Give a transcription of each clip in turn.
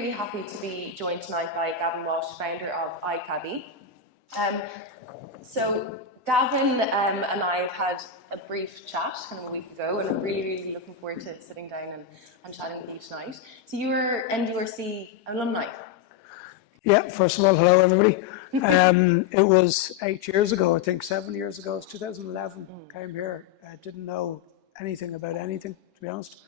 really happy to be joined tonight by Gavan Walsh, founder of iCabbi. So Gavan and I have had a brief chat kind of a week ago, and I'm really looking forward to sitting down and chatting with you tonight. So you're NDRC alumni. Yeah, first of all, hello everybody. It was 8 years ago, I think 7 years ago, it was 2011, came here. I didn't know anything about anything, to be honest.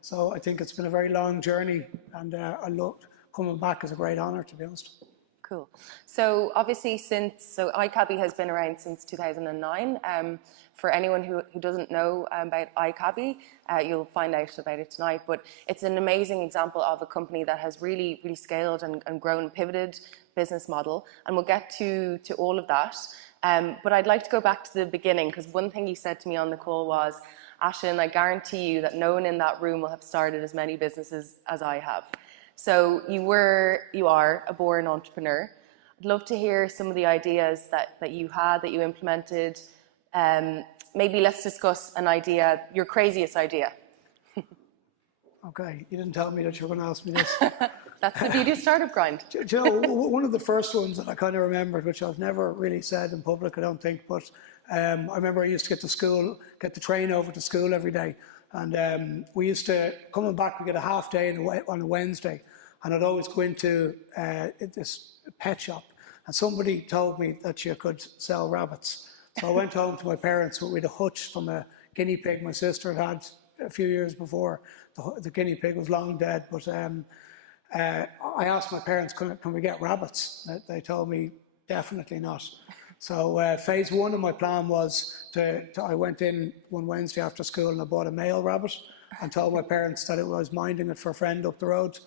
So I think it's been a very long journey, and I loved coming back is a great honour, to be honest. Cool. So obviously iCabbi has been around since 2009. For anyone who doesn't know about iCabbi, you'll find out about it tonight, but it's an amazing example of a company that has really scaled and grown, pivoted business model, and we'll get to all of that. But I'd like to go back to the beginning, because one thing you said to me on the call was, Aislinn, I guarantee you that no one in that room will have started as many businesses as I have. So you are a born entrepreneur. I'd love to hear some of the ideas that you had, that you implemented. Maybe let's discuss an idea, your craziest idea. Okay, you didn't tell me that you were going to ask me this. That's the beauty of startup grind. Do you know, one of the first ones that I kind of remembered, which I've never really said in public, I don't think, but I remember I used to get the train over to school every day. And we used to, coming back, we get a half day on a Wednesday. And I'd always go into this pet shop. And somebody told me that you could sell rabbits. So I went home to my parents with a hutch from a guinea pig my sister had a few years before. The guinea pig was long dead, but I asked my parents, can we get rabbits? They told me, definitely not. So phase one of my plan was I went in one Wednesday after school and I bought a male rabbit and told my parents that I was minding it for a friend up the road.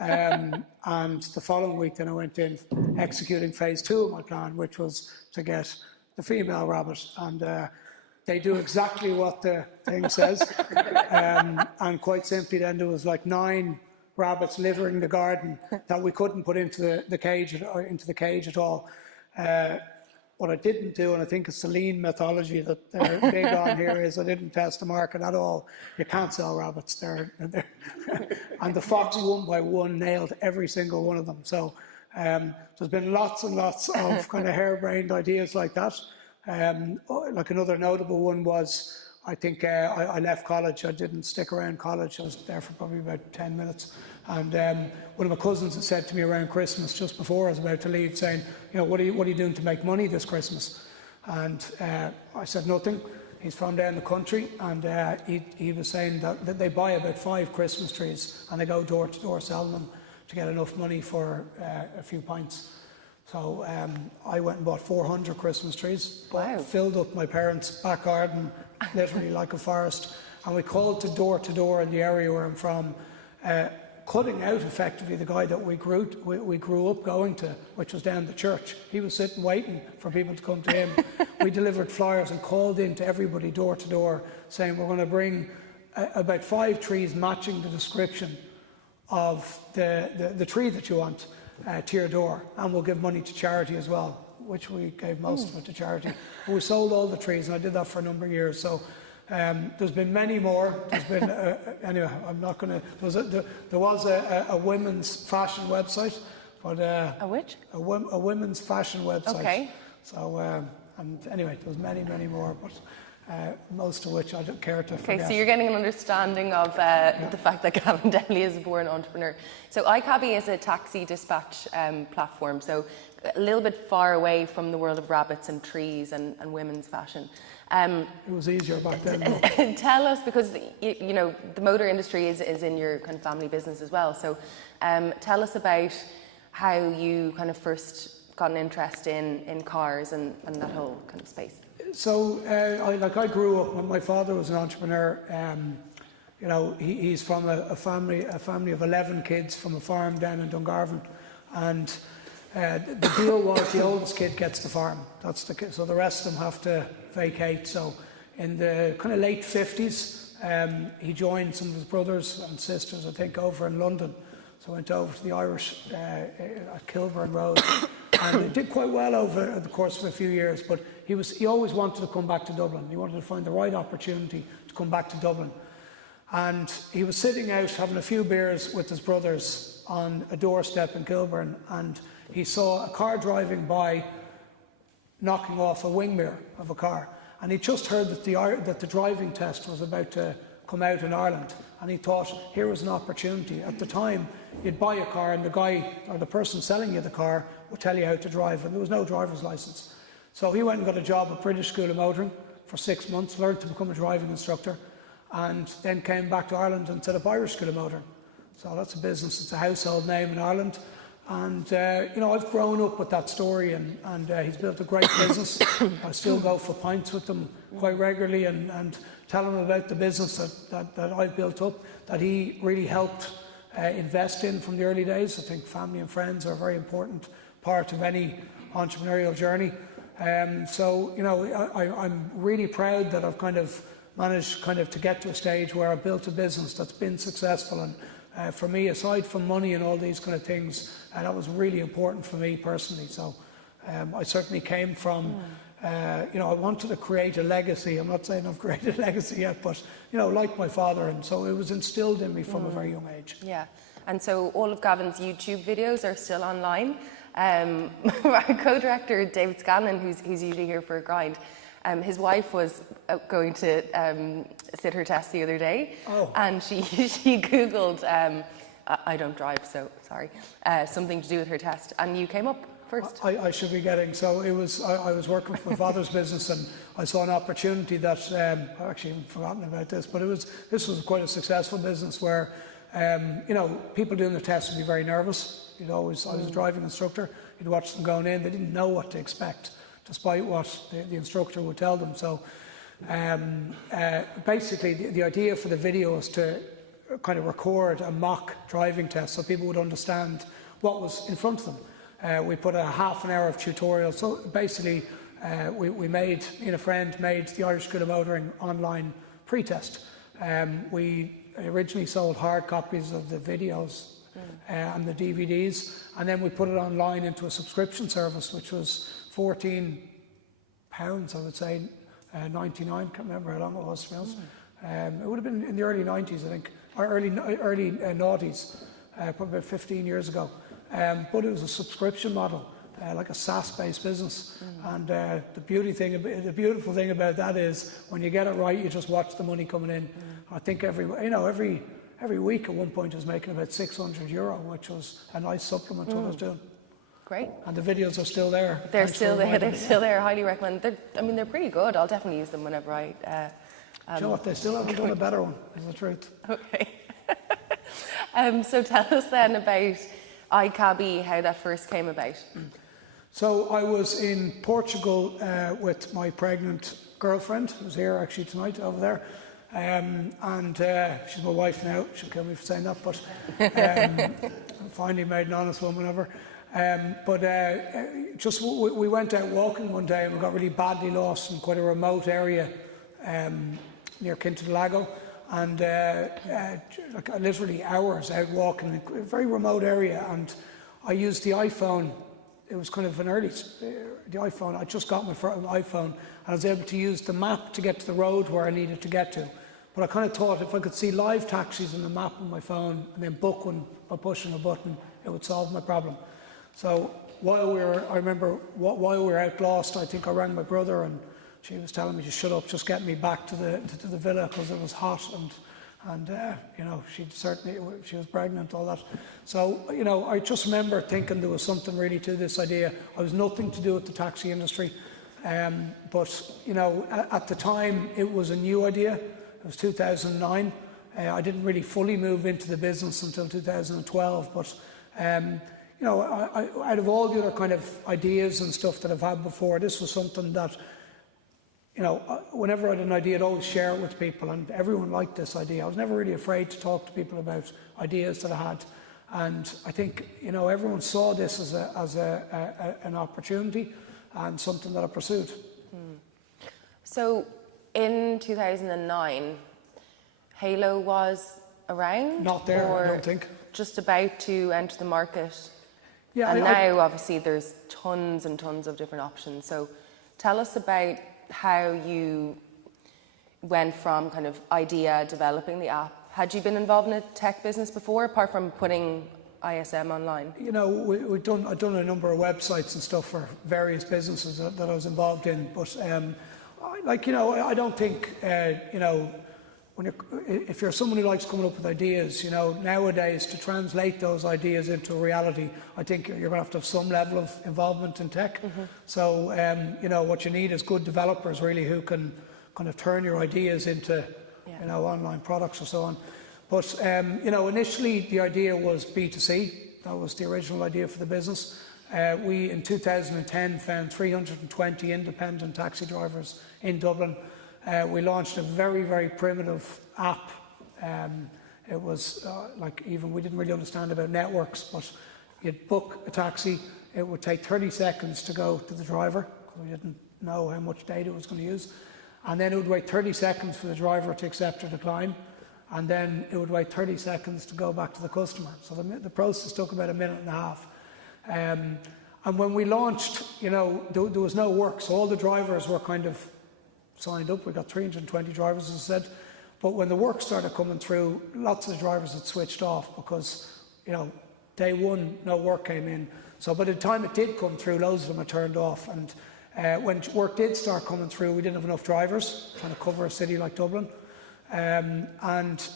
And the following week then I went in executing phase two of my plan, which was to get the female rabbit. And they do exactly what the thing says. And quite simply then there was like 9 rabbits littering the garden that we couldn't put into the cage at all. What I didn't do, and I think it's the lean methodology that they're big on here, is I didn't test the market at all. You can't sell rabbits there. And the fox, one by one, nailed every single one of them. So there's been lots and lots of kind of harebrained ideas like that. Like another notable one was, I think I left college. I didn't stick around college. I was there for probably about 10 minutes. And one of my cousins had said to me around Christmas, just before I was about to leave, saying, you know, what are you doing to make money this Christmas? And I said, nothing. He's from down the country, and he was saying that they buy about 5 Christmas trees and they go door to door selling them to get enough money for a few pints. So I went and bought 400 Christmas trees, filled up my parents' back garden, literally like a forest, and we called to door in the area where I'm from, cutting out effectively the guy that we grew up going to, which was down the church. He was sitting waiting for people to come to him. We delivered flyers and called in to everybody door to door, saying we're going to bring about 5 trees matching the description of the tree that you want to your door, and we'll give money to charity as well, which we gave most of it to charity. But we sold all the trees, and I did that for a number of years. So there's been many more. There's been anyway. I'm not going to. There was a women's fashion website, but a which? A women's fashion website. Okay. So and anyway, there's many more, but. Most of which I don't care to forget. Okay, so you're getting an understanding of the fact that Gavan definitely is a born entrepreneur. So iCabbi is a taxi dispatch platform, so a little bit far away from the world of rabbits and trees and women's fashion. It was easier back then. Tell us, because you know the motor industry is in your kind of family business as well. So tell us about how you kind of first got an interest in cars and that whole kind of space. So I grew up. My father was an entrepreneur. You know, he's from a family of 11 kids from a farm down in Dungarvan, and the deal was the oldest kid gets the farm. That's the kid, so the rest of them have to vacate. So in the kind of late 50s, he joined some of his brothers and sisters, I think, over in London. So I went over to the Irish at Kilburn Road. And he did quite well over the course of a few years, but he always wanted to come back to Dublin. He wanted to find the right opportunity to come back to Dublin. And he was sitting out having a few beers with his brothers on a doorstep in Kilburn, and he saw a car driving by knocking off a wing mirror of a car, and he just heard that the driving test was about to come out in Ireland, and he thought here was an opportunity. At the time, you'd buy a car and the guy or the person selling you the car would tell you how to drive, and there was no driver's licence. So he went and got a job at British School of Motoring for 6 months, learned to become a driving instructor, and then came back to Ireland and set up Irish School of Motoring. So that's a business, it's a household name in Ireland. And, you know, I've grown up with that story, and he's built a great business. I still go for pints with him quite regularly and tell him about the business that I've built up, that he really helped invest in from the early days. I think family and friends are a very important part of any entrepreneurial journey. So, you know, I'm really proud that I've kind of managed to get to a stage where I've built a business that's been successful. And for me, aside from money and all these kind of things, that was really important for me personally. So I certainly came from, you know, I wanted to create a legacy. I'm not saying I've created a legacy yet, but, you know, like my father. And so it was instilled in me from a very young age. Yeah. And so all of Gavan's YouTube videos are still online. Our co-director, David Scanlon, who's usually here for a grind, his wife was going to sit her test the other day, and she Googled, I don't drive, so sorry, something to do with her test, and you came up first. I should be getting, so it was, I was working for my father's business, and I saw an opportunity that, I've actually forgotten about this, but this was quite a successful business where, you know, people doing the test would be very nervous. I was a driving instructor, you'd watch them going in, they didn't know what to expect, despite what the instructor would tell them. So basically the idea for the video was to kind of record a mock driving test so people would understand what was in front of them. We put a half an hour of tutorial. So basically we made, me and a friend made the Irish School of Motoring online pre-test. We originally sold hard copies of the videos and the DVDs, and then we put it online into a subscription service, which was £14, I would say, 99. Can't remember how long it was, to be honest. It would have been in the early 90s, I think, or early noughties, probably about 15 years ago. But it was a subscription model, like a SaaS-based business. And the beautiful thing about that is when you get it right, you just watch the money coming in. I think every week at one point I was making about €600, which was a nice supplement to what I was doing. Great. And the videos are still there. They're still there. They're still there. I highly recommend. They're pretty good. I'll definitely use them whenever I. Do you know what? They still haven't done a better one. Is the truth. Okay. So tell us then about iCabbi, how that first came about. So I was in Portugal with my pregnant girlfriend, who's here actually tonight over there. And she's my wife now. She'll kill me for saying that, but finally made an honest woman of her. We went out walking one day and we got really badly lost in quite a remote area near Quintalago, and literally hours out walking, a very remote area. And I used the iPhone. It was kind of an early, the iPhone. I just got my iPhone, and I was able to use the map to get to the road where I needed to get to. But I kind of thought if I could see live taxis on the map on my phone and then book one by pushing a button, it would solve my problem. So while we were out lost, I think I rang my brother, and she was telling me to shut up, just get me back to the villa because it was hot, and you know, she was pregnant, all that. So, you know, I just remember thinking there was something really to this idea. I was nothing to do with the taxi industry, but you know, at the time it was a new idea. It was 2009. I didn't really fully move into the business until 2012, but you know, out of all the other kind of ideas and stuff that I've had before, this was something that, you know, whenever I had an idea, I'd always share it with people, and everyone liked this idea. I was never really afraid to talk to people about ideas that I had, and I think, you know, everyone saw this as an opportunity and something that I pursued. So, in 2009, Halo was around? Not there, or I don't think. Just about to enter the market? Yeah, and now, obviously, there's tons and tons of different options. So tell us about how you went from kind of idea, developing the app. Had you been involved in a tech business before, apart from putting ISM online? You know, I've done a number of websites and stuff for various businesses that I was involved in, but I don't think, if you're someone who likes coming up with ideas, nowadays to translate those ideas into reality, I think you're going to have some level of involvement in tech. So, what you need is good developers really who can kind of turn your ideas into, online products or so on. But, initially the idea was B2C. That was the original idea for the business. We, in 2010, found 320 independent taxi drivers in Dublin. We launched a very, very primitive app. It was we didn't really understand about networks, but you'd book a taxi. It would take 30 seconds to go to the driver, because we didn't know how much data it was going to use. And then it would wait 30 seconds for the driver to accept or decline. And then it would wait 30 seconds to go back to the customer. So the process took about a minute and a half. And when we launched, there was no work. So all the drivers were kind of signed up. We got 320 drivers, as I said. But when the work started coming through, lots of the drivers had switched off because, day one, no work came in. So by the time it did come through, loads of them had turned off. And when work did start coming through, we didn't have enough drivers trying to cover a city like Dublin. And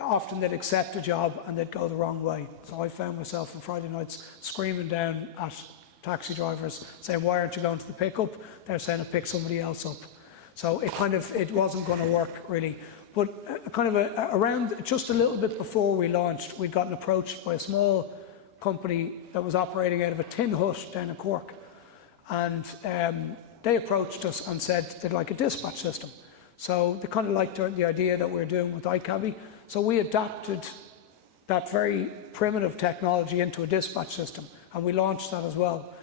often they'd accept a job and they'd go the wrong way. So I found myself on Friday nights screaming down at taxi drivers saying, "Why aren't you going to the pickup?" They're saying, "I pick somebody else up." So it wasn't going to work really. But around just a little bit before we launched, we'd gotten approached by a small company that was operating out of a tin hut down in Cork. And they approached us and said they'd like a dispatch system. So they kind of liked the idea that we were doing with iCabbi. So we adapted that very primitive technology into a dispatch system, and we launched that as well.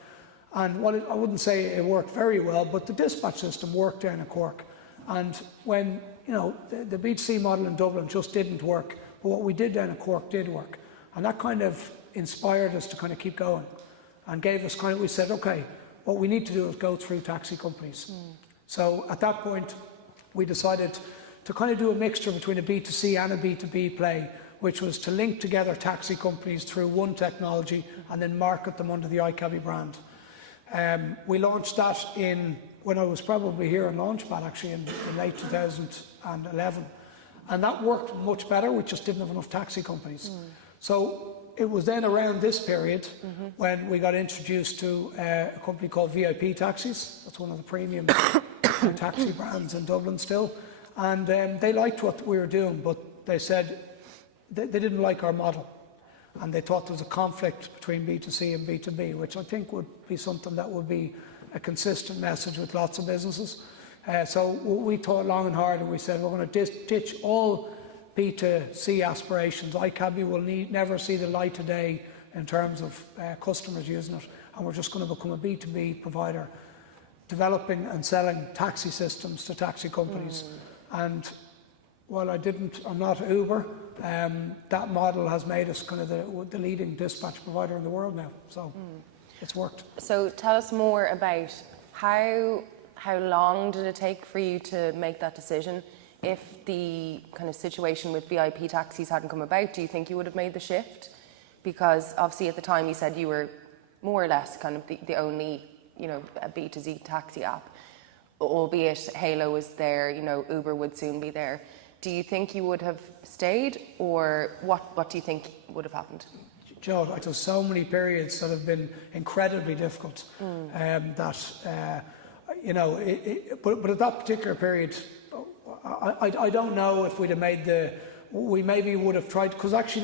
And I wouldn't say it worked very well, but the dispatch system worked down in Cork. And when, the B2C model in Dublin just didn't work, but what we did down in Cork did work. And that kind of inspired us to kind of keep going and gave us we said, okay, what we need to do is go through taxi companies. So at that point, we decided to kind of do a mixture between a B2C and a B2B play, which was to link together taxi companies through one technology and then market them under the iCabbi brand. We launched that when I was probably here in Launchpad actually in late 2011, and that worked much better. We just didn't have enough taxi companies. So it was then around this period when we got introduced to a company called VIP Taxis. That's one of the premium taxi brands in Dublin still. And they liked what we were doing, but they said they didn't like our model. And they thought there was a conflict between B2C and B2B, which I think would be something that would be a consistent message with lots of businesses. So we thought long and hard, and we said we're going to ditch all B2C aspirations. iCabbi will never see the light of day in terms of customers using it, and we're just going to become a B2B provider, developing and selling taxi systems to taxi companies. And while I'm not Uber, that model has made us kind of the leading dispatch provider in the world now. So it's worked. So tell us more about how long did it take for you to make that decision? If the kind of situation with VIP taxis hadn't come about, do you think you would have made the shift? Because obviously at the time you said you were more or less kind of the only, a B2C taxi app, albeit Halo was there, Uber would soon be there. Do you think you would have stayed, or what do you think would have happened? Joe, there's so many periods that have been incredibly difficult. But at that particular period, I don't know if we'd have made we maybe would have tried, because actually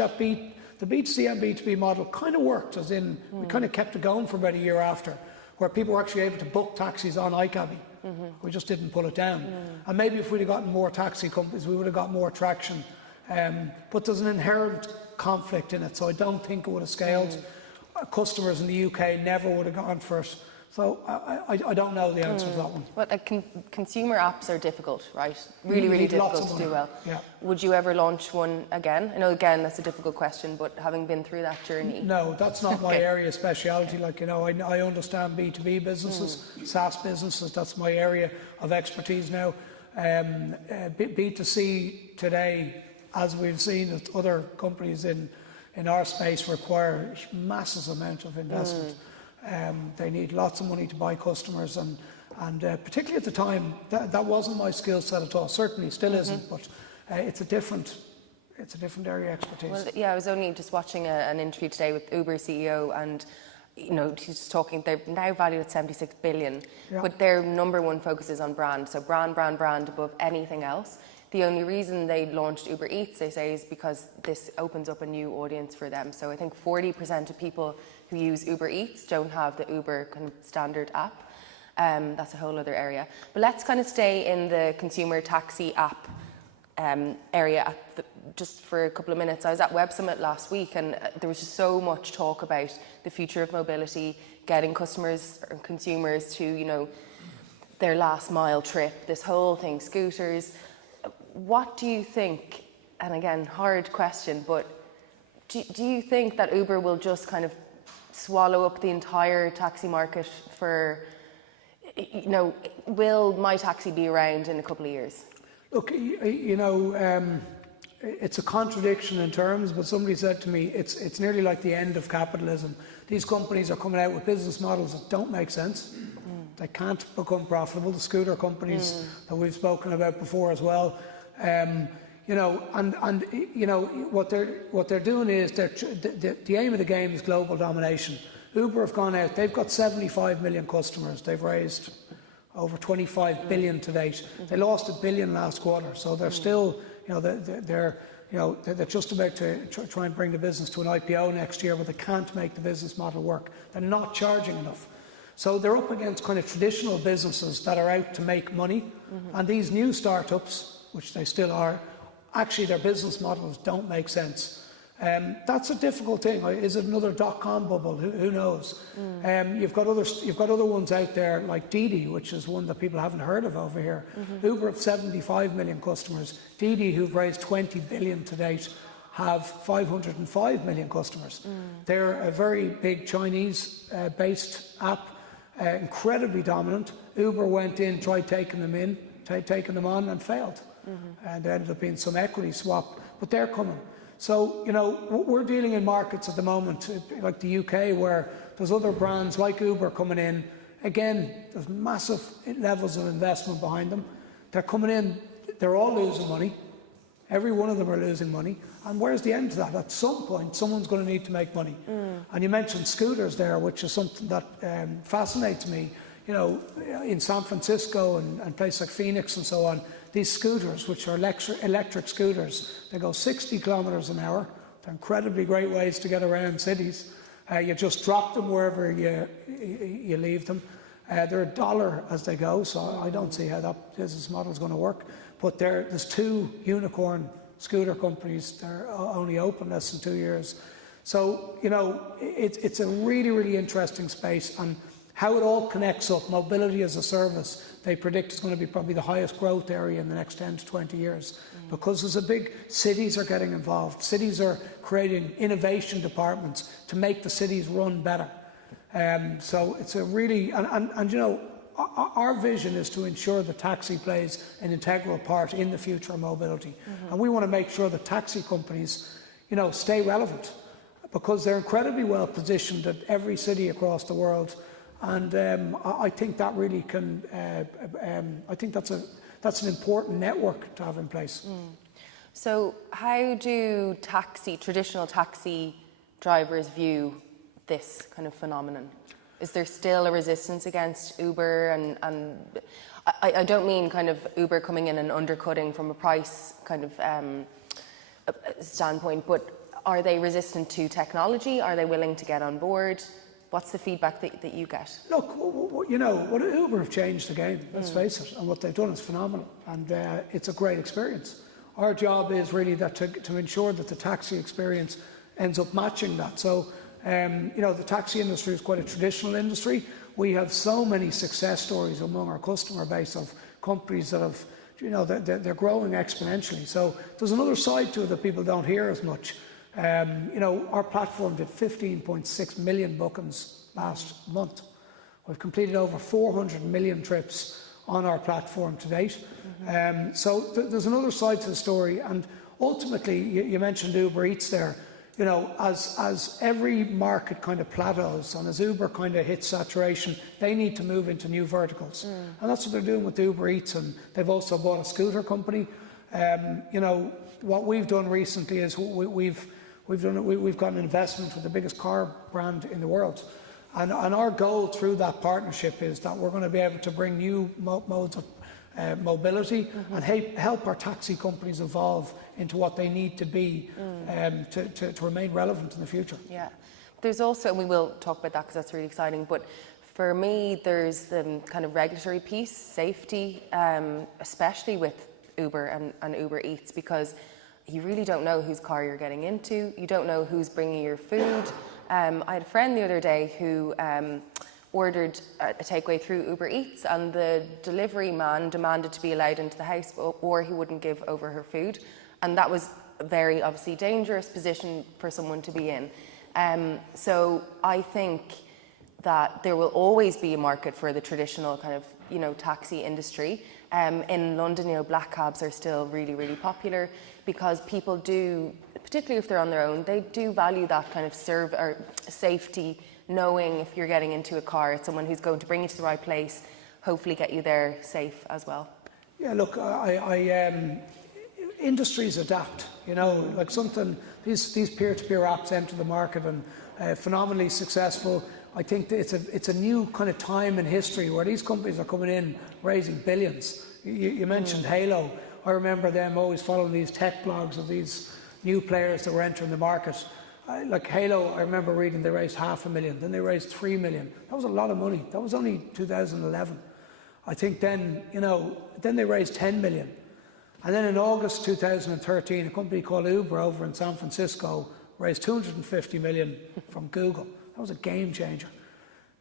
the B2C and B2B model kind of worked, as in we kind of kept it going for about a year after, where people were actually able to book taxis on iCabbi. We just didn't pull it down. And maybe if we'd have gotten more taxi companies, we would have got more traction. But there's an inherent conflict in it, so I don't think it would have scaled. Customers in the UK never would have gone for it. So I don't know the answer to that one. Well, consumer apps are difficult, right? Really difficult to do well. Yeah. Would you ever launch one again? I know, again, that's a difficult question, but having been through that journey. No, that's not my area of speciality. I understand B2B businesses, SaaS businesses. That's my area of expertise now. B2C today, as we've seen with other companies in in our space require a massive amount of investment. They need lots of money to buy customers, and particularly at the time, that wasn't my skill set at all. Certainly still isn't, but it's a different area of expertise. Well, yeah, I was only just watching an interview today with Uber CEO, and he's talking. They're now valued at 76 billion, but their number one focus is on brand. So brand above anything else. The only reason they launched Uber Eats, they say, is because this opens up a new audience for them. So I think 40% of people who use Uber Eats don't have the Uber kind of standard app. That's a whole other area. But let's kind of stay in the consumer taxi app area just for a couple of minutes. I was at Web Summit last week, and there was just so much talk about the future of mobility, getting customers or consumers to, their last mile trip, this whole thing, scooters. What do you think, and again, hard question, but do you think that Uber will just kind of swallow up the entire taxi market for, will my taxi be around in a couple of years? Look, it's a contradiction in terms, but somebody said to me, it's nearly like the end of capitalism. These companies are coming out with business models that don't make sense. They can't become profitable. The scooter companies that we've spoken about before as well. What they're doing is the aim of the game is global domination. Uber have gone out. They've got 75 million customers. They've raised over 25 billion to date. They lost $1 billion last quarter, so they're still, they're just about to try and bring the business to an IPO next year, but they can't make the business model work. They're not charging enough. So they're up against kind of traditional businesses that are out to make money, and these new startups, which they still are, actually their business models don't make sense. That's a difficult thing. Is it another dot-com bubble? Who knows? You've got other ones out there like Didi, which is one that people haven't heard of over here. Uber have 75 million customers. Didi, who've raised 20 billion to date, have 505 million customers. They're a very big Chinese-based app, incredibly dominant. Uber went in, tried taking them on, and failed. And there ended up being some equity swap, but they're coming. So, we're dealing in markets at the moment, like the UK, where there's other brands like Uber coming in. Again, there's massive levels of investment behind them. They're coming in, they're all losing money. Every one of them are losing money. And where's the end to that? At some point, someone's going to need to make money. And you mentioned scooters there, which is something that fascinates me. In San Francisco and places like Phoenix and so on, these scooters, which are electric scooters, they go 60 kilometres an hour. They're incredibly great ways to get around cities. You just drop them wherever you leave them. They're $1 as they go, so I don't see how that business model is going to work. But there's 2 unicorn scooter companies. They're only open less than 2 years. So, it's a really, really interesting space. And how it all connects up, mobility as a service, they predict is going to be probably the highest growth area in the next 10 to 20 years. Because cities are getting involved. Cities are creating innovation departments to make the cities run better. So it's a really, our vision is to ensure that taxi plays an integral part in the future of mobility. And we want to make sure that taxi companies, stay relevant, because they're incredibly well positioned at every city across the world. And I think that really can. I think that's an important network to have in place. So, how do traditional taxi drivers view this kind of phenomenon? Is there still a resistance against Uber? And I don't mean kind of Uber coming in and undercutting from a price kind of standpoint, but are they resistant to technology? Are they willing to get on board? What's the feedback that you get? Look, what Uber have changed the game, let's face it, and what they've done is phenomenal, and it's a great experience. Our job is really to ensure that the taxi experience ends up matching that. So, the taxi industry is quite a traditional industry. We have so many success stories among our customer base of companies that have, they're growing exponentially. So there's another side to it that people don't hear as much. Our platform did 15.6 million bookings last month. We've completed over 400 million trips on our platform to date. So there's another side to the story. And ultimately, you mentioned Uber Eats there. you know, as every market kind of plateaus and as Uber kind of hits saturation, they need to move into new verticals. And that's what they're doing with Uber Eats, and they've also bought a scooter company. You know, what we've done recently is we've got an investment with the biggest car brand in the world. And our goal through that partnership is that we're going to be able to bring new modes of mobility and help our taxi companies evolve into what they need to be to remain relevant in the future. Yeah, there's also, and we will talk about that because that's really exciting, but for me there's the kind of regulatory piece, safety, especially with Uber and Uber Eats, because you really don't know whose car you're getting into, you don't know who's bringing your food. I had a friend the other day who ordered a takeaway through Uber Eats, and the delivery man demanded to be allowed into the house, or he wouldn't give over her food, and that was a very obviously dangerous position for someone to be in. So I think that there will always be a market for the traditional kind of, you know, taxi industry. In London, you know, black cabs are still really, really popular because people do, particularly if they're on their own, they do value that kind of safety, knowing if you're getting into a car, it's someone who's going to bring you to the right place, hopefully get you there safe as well. Yeah, look, industries adapt, you know, like these peer-to-peer apps enter the market and phenomenally successful. I think that it's a new kind of time in history where these companies are coming in raising billions. You mentioned Halo. I remember them always following these tech blogs of these new players that were entering the market. Like Halo, I remember reading they raised $500,000, then they raised $3 million. That was a lot of money. That was only 2011. I think then, you know, then they raised 10 million. And then in August 2013, a company called Uber over in San Francisco raised 250 million from Google. That was a game changer.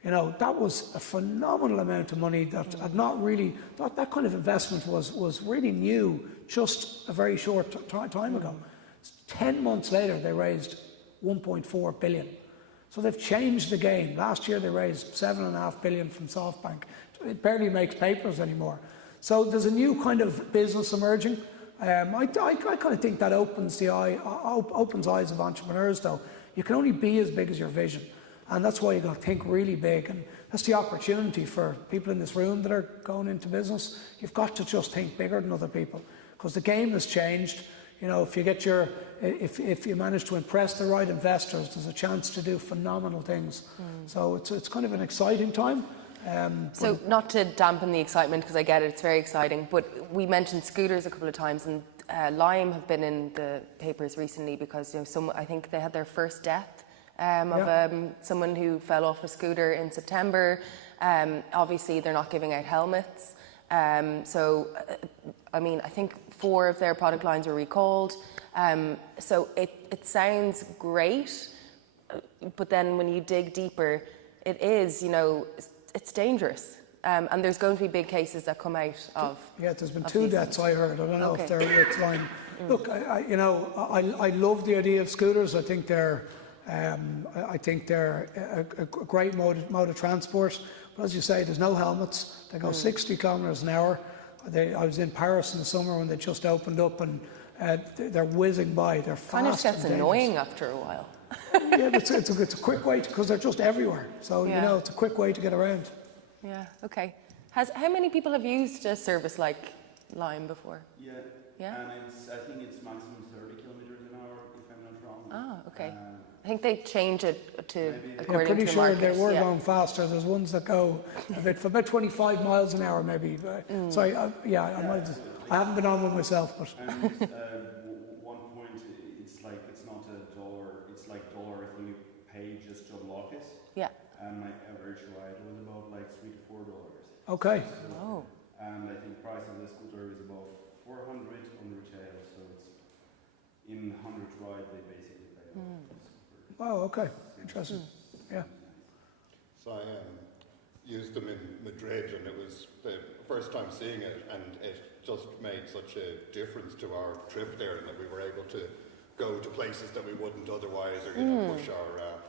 You know, that was a phenomenal amount of money that had not really, that kind of investment was really new just a very short time ago. 10 months later, they raised 1.4 billion. So they've changed the game. Last year, they raised 7.5 billion from SoftBank. It barely makes papers anymore. So there's a new kind of business emerging. I kind of think that opens eyes of entrepreneurs, though. You can only be as big as your vision. And that's why you've got to think really big. And that's the opportunity for people in this room that are going into business. You've got to just think bigger than other people, because the game has changed. You know, if you manage to impress the right investors, there's a chance to do phenomenal things. So it's kind of an exciting time. So not to dampen the excitement, because I get it, it's very exciting, but we mentioned scooters a couple of times, and Lime have been in the papers recently because, you know, I think they had their first death of someone who fell off a scooter in September. Obviously, they're not giving out helmets. So, I mean, I think 4 of their product lines were recalled. So it sounds great, but then when you dig deeper, it is, you know, it's dangerous. And there's going to be big cases that come out of. Yeah, there's been 2 deaths, I heard. I don't know if they're with Lime. Look, I love the idea of scooters. I think they're a great mode of transport. But as you say, there's no helmets. They go 60 kilometres an hour. I was in Paris in the summer when they just opened up, and they're whizzing by. They're fast. Kind of gets annoying after a while. Yeah, but it's a quick way, because they're just everywhere. So, you know, it's a quick way to get around. Yeah, okay. How many people have used a service like Lime before? Yeah. And I think it's maximum 30 kilometres an hour, if I'm not wrong. Ah, okay. I think they change it to according to the market. I'm pretty sure they were going faster. There's ones that go for about 25 miles an hour, maybe. So I haven't been on one myself, but. And one point, it's like it's not $1. It's like $1 when you pay just to unlock it. Yeah. And my average ride was about like $3 to $4. Okay. So, and I think price of the scooter is about 400 on the retail, so it's in 100 ride they basically pay. Wow, okay, interesting. Yeah. So I used them in Madrid, and it was the first time seeing it, and it just made such a difference to our trip there, and that we were able to go to places that we wouldn't otherwise, or push our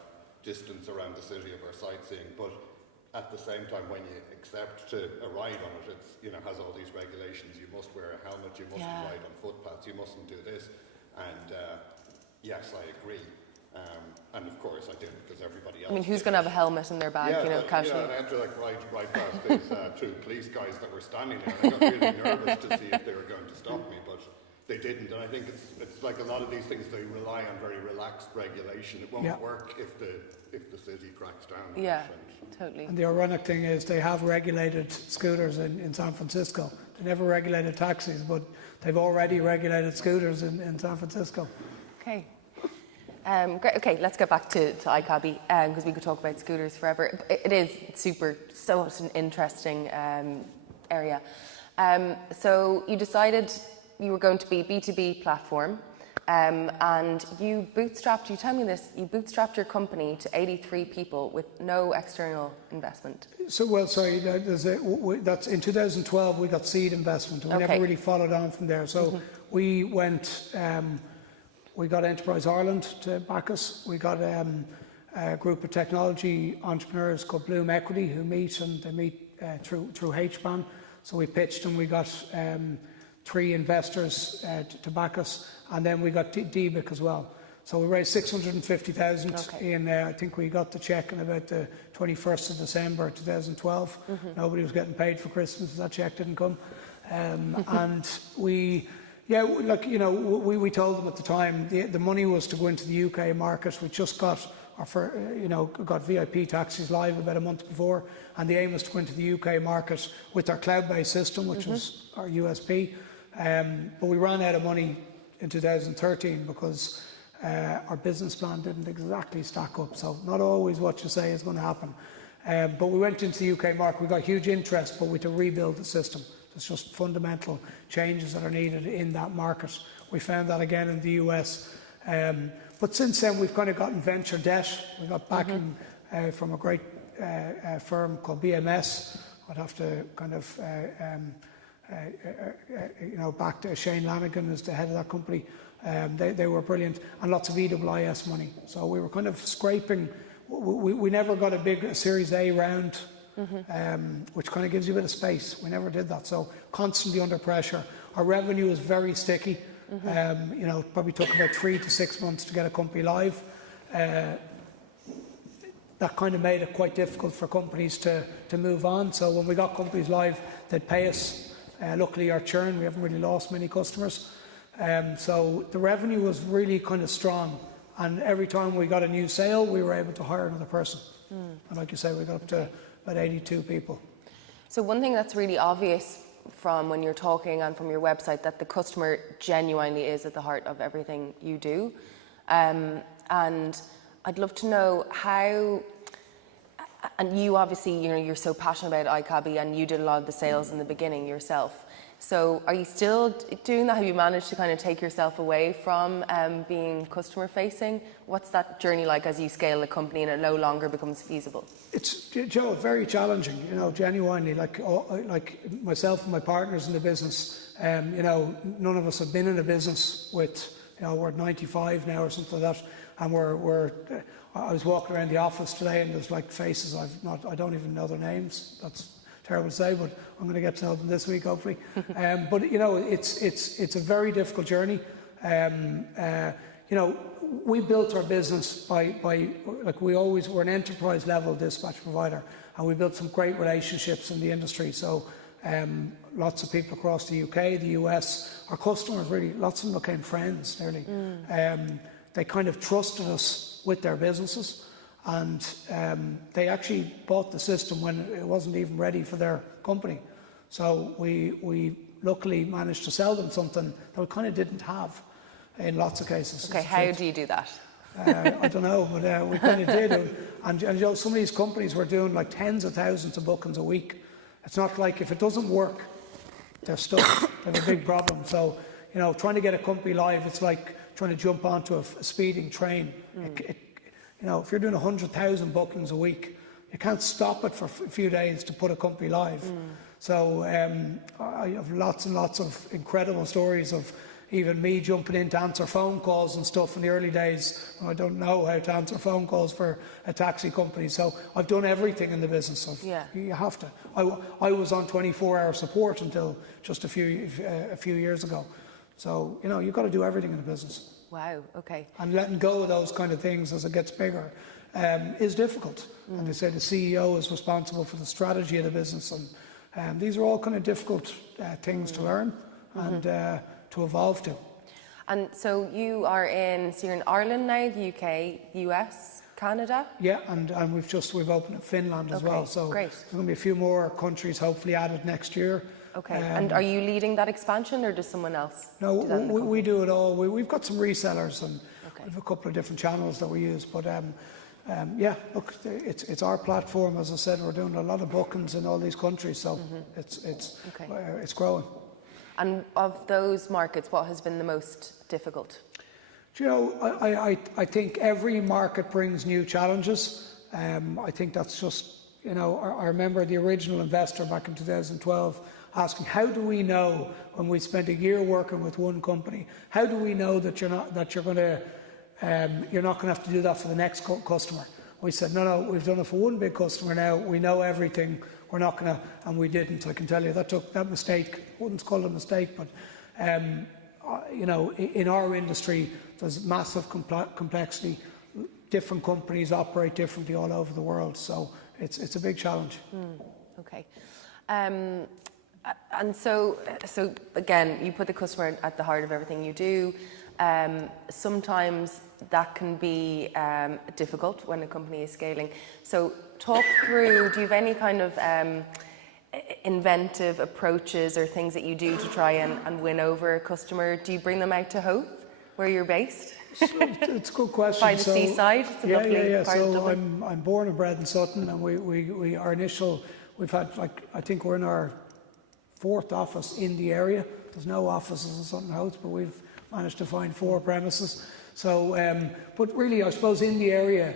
distance around the city of our sightseeing. But at the same time, when you accept to a ride on it, it's, you know, has all these regulations. You must wear a helmet, you mustn't ride on footpaths, you mustn't do this. And yes, I agree. And of course I did, because everybody else I mean, who's did. going to have a helmet in their bag, Yeah, you know, but, casually? and I had to ride past these two police guys that were standing there, and I got really nervous to see if they were going to stop me, but they didn't. And I think it's like a lot of these things, they rely on very relaxed regulation. It won't work if the city cracks down on Yeah, it. totally. And the ironic thing is they have regulated scooters in San Francisco. They never regulated taxis, but they've already regulated scooters in San Francisco. Okay. Great. Okay, let's get back to iCabbi, because we could talk about scooters forever. It is such an interesting area. So you decided you were going to be B2B platform, and you tell me this, you bootstrapped your company to 83 people with no external investment. So, well, sorry, that's in 2012 we got seed investment, and we never really followed on from there. So we went, we got Enterprise Ireland to back us. We got a group of technology entrepreneurs called Bloom Equity who meet, and they meet through HBAN. So we pitched and we got 3 investors to back us, and then we got DBIC as well. So we raised 650,000 in, I think we got the check on about the 21st of December 2012. Nobody was getting paid for Christmas, that check didn't come. And we told them at the time the money was to go into the UK market. We just got got VIP taxis live about a month before, and the aim was to go into the UK market with our cloud-based system, which was our USP. But we ran out of money in 2013 because our business plan didn't exactly stack up. So not always what you say is going to happen. But we went into the UK market. We got huge interest, but we had to rebuild the system. There's just fundamental changes that are needed in that market. We found that again in the US. But since then, we've kind of gotten venture debt. We got backing from a great firm called BMS. I'd have to kind of, back to Shane Lanigan as the head of that company. They were brilliant, and lots of EWIS money. So we were kind of scraping. We never got a Series A round. Which kind of gives you a bit of space. We never did that, so constantly under pressure. Our revenue is very sticky. Probably took about 3 to 6 months to get a company live. That kind of made it quite difficult for companies to move on. So when we got companies live, they'd pay us. Luckily, our churn, we haven't really lost many customers. So the revenue was really kind of strong, and every time we got a new sale, we were able to hire another person. And like you say, we got up to about 82 people. So one thing that's really obvious from when you're talking and from your website, that the customer genuinely is at the heart of everything you do. And I'd love to know how, and you obviously, you're so passionate about iCabbi, and you did a lot of the sales in the beginning yourself. So are you still doing that? Have you managed to kind of take yourself away from being customer facing? What's that journey like as you scale a company and it no longer becomes feasible? It's, Joe, very challenging, genuinely, like myself and my partners in the business, none of us have been in a business with, we're at 95 now or something like that, and I was walking around the office today and there's like faces I don't even know their names. That's terrible to say, but I'm going to get to know them this week, hopefully. But it's a very difficult journey. We built our business by we're an enterprise level dispatch provider, and we built some great relationships in the industry. So lots of people across the UK, the US, our customers really, lots of them became friends nearly. They kind of trusted us with their businesses. And they actually bought the system when it wasn't even ready for their company. So we luckily managed to sell them something that we kind of didn't have in lots of cases. Okay, how do you do that? I don't know, but we kind of did. And some of these companies were doing like tens of thousands of bookings a week. It's not like if it doesn't work, they're stuck. They have a big problem. So, trying to get a company live, it's like trying to jump onto a speeding train. If you're doing 100,000 bookings a week, you can't stop it for a few days to put a company live. So I have lots and lots of incredible stories of even me jumping in to answer phone calls and stuff in the early days. I don't know how to answer phone calls for a taxi company. So I've done everything in the business. You have to. I was on 24-hour support until just a few years ago. So, you know, you've got to do everything in a business. Wow, okay. And letting go of those kind of things as it gets bigger is difficult. And they say the CEO is responsible for the strategy of the business. And these are all kind of difficult things to learn and to evolve to. And so you're in Ireland now, the UK, US, Canada? Yeah, and we've opened in Finland as well. So great. there's going to be a few more countries hopefully added next year. Okay, and are you leading that expansion or does someone else No, do that in the we do it all. We've got some resellers and Okay. we have a couple of different channels that we use. But yeah, look, it's our platform. As I said, we're doing a lot of bookings in all these countries, so it's growing. And of those markets, what has been the most difficult? Do you know, I think every market brings new challenges. I think that's just, you know, I remember the original investor back in 2012 asking, how do we know when we spent a year working with one company, how do we know that you're not going to have to do that for the next customer? We said, no, we've done it for one big customer now. We know everything. We're not going to, and we didn't. I can tell you that mistake. I wouldn't call it a mistake, but you know, in our industry, there's massive complexity. Different companies operate differently all over the world, so it's a big challenge. Okay. And so again, you put the customer at the heart of everything you do. Sometimes that can be difficult when a company is scaling. So talk through, do you have any kind of inventive approaches or things that you do to try and win over a customer? Do you bring them out to Howth, where you're based? It's a good question. By the seaside? It's a lovely part of So Dublin. I'm born and bred in Sutton, and we've had, I think we're in our 4th office in the area. There's no offices in Sutton House, but we've managed to find 4 premises. So, but really, I suppose in the area,